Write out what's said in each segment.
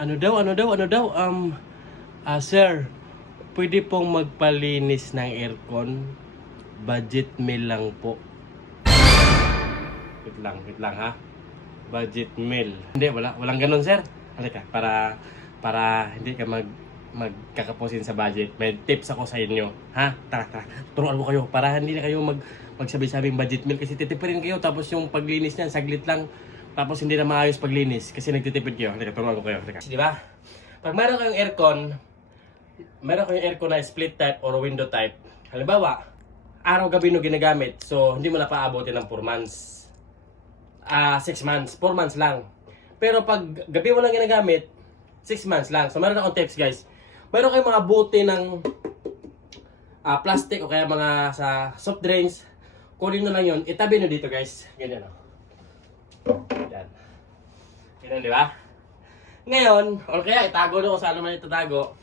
Ano daw? Sir, pwede pong magpalinis ng aircon. Budget meal lang po. Wait lang ha. Budget meal. Hindi, walang ganun, sir. Halika, para hindi ka magkakapusin sa budget. May tips ako sa inyo, ha? Tara. Turuan ko kayo para hindi na kayo magsabi-sabing budget meal kasi titipirin kayo tapos yung paglinis niyan saglit lang tapos hindi na maayos paglinis kasi nagtitipid kayo. Halika, turuan ko kayo. Halika. Di ba? Pag meron kayong aircon na split type or window type, halimbawa, araw-gabi no ginagamit, so hindi mo na paabotin ng 4 months. 6 months, 4 months lang. Pero pag gabi mo lang ginagamit, 6 months lang. So meron akong tips, guys. Meron kayong mga bote ng plastic o kaya mga sa soft drinks. Kunin nyo lang yun. Itabi nyo dito, guys. Ganyan, o. Yan. Ganyan, di ba? Ngayon, or kaya itago nyo kung saan naman itatago.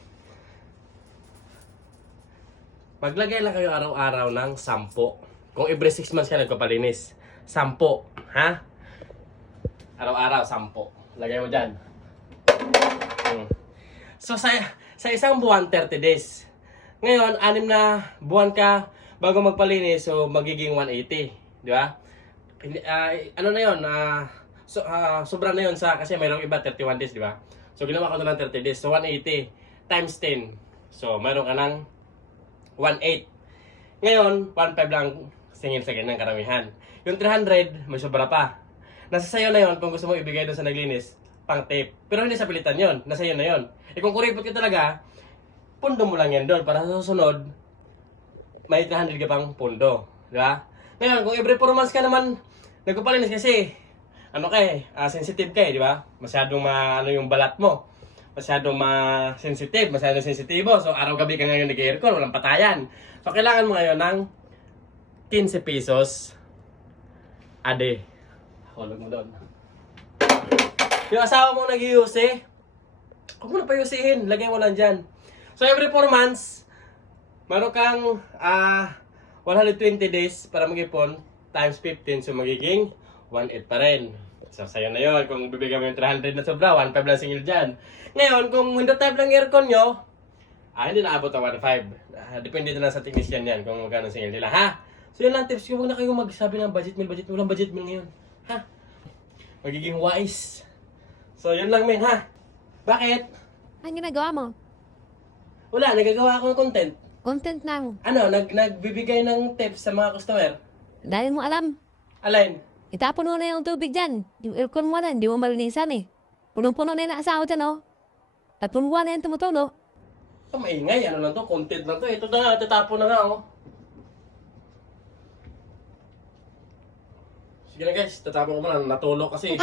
Maglagay lang kayo araw-araw ng 10. Kung every 6 months ka nagpapalinis. 10. Ha? Araw-araw, 10. Lagay mo dyan. So, sa isang buwan, 30 days. Ngayon, 6 na buwan ka bago magpalinis, so magiging 180. Di ba? Ano na yun? Sobra na yun kasi mayroong iba 31 days, di ba? So, ginawa ko na ng 30 days. So, 180 times 10. So, mayroon ka ng 1.8. Ngayon, 1.5 lang singil sa ganyan karamihan. Yung 300, may sobra pa. Nasa sayo na yon kung gusto mo ibigay doon sa naglinis, pang tape. Pero hindi sa pilitan yon, nasa iyo na yon. Kung kuripot ka talaga, pundo mo lang yan doon para sa susunod, may 300 ka pang pundo. Di ba? Ngayon, kung every 4 months ka naman nagpapalinis kasi, sensitive ka di ba? Masyadong yung balat mo. Masyadong masyadong sensitibo. So, araw-gabi ka ngayon nag-aircon, walang patayan. So, kailangan mo ngayon ng 15 pesos a day. Hulog mo doon. Yung asawa mo nag-iuse, huwag mo na pa-yusihin. Lagay mo lang dyan. So, every 4 months, meron kang 120 days para mag-ipon times 15. So, magiging 1.8 pa rin. So, sa'yo na yun. Kung bibigyan mo yung 300 na sobra, 1.5 lang singil dyan. Ngayon, kung window type lang aircon nyo, hindi na abot ang 1.5. Depende na lang sa technician yan kung magkano singil nila, ha? So, yun lang tips. Huwag na kayo magsabi ng budget meal. Walang budget meal ngayon. Ha? Magiging wise. So, yun lang, men, ha? Bakit? Anong ginagawa mo? Wala, nagagawa ako ng content. Content na mo. Nagbibigay ng tips sa mga customer. Dahil mo alam, Alain, itapon mo na yung tubig dyan. Yung aircon mo na, hindi mo malinisan eh. Punong-puno na yung naasawa dyan, oh. At pumuha na yung tumutulo. maingay. Ano lang to? Content lang to. Ito na, tatapon na nga, oh. Sige na, guys. Tatapon ko muna. Natulog kasi.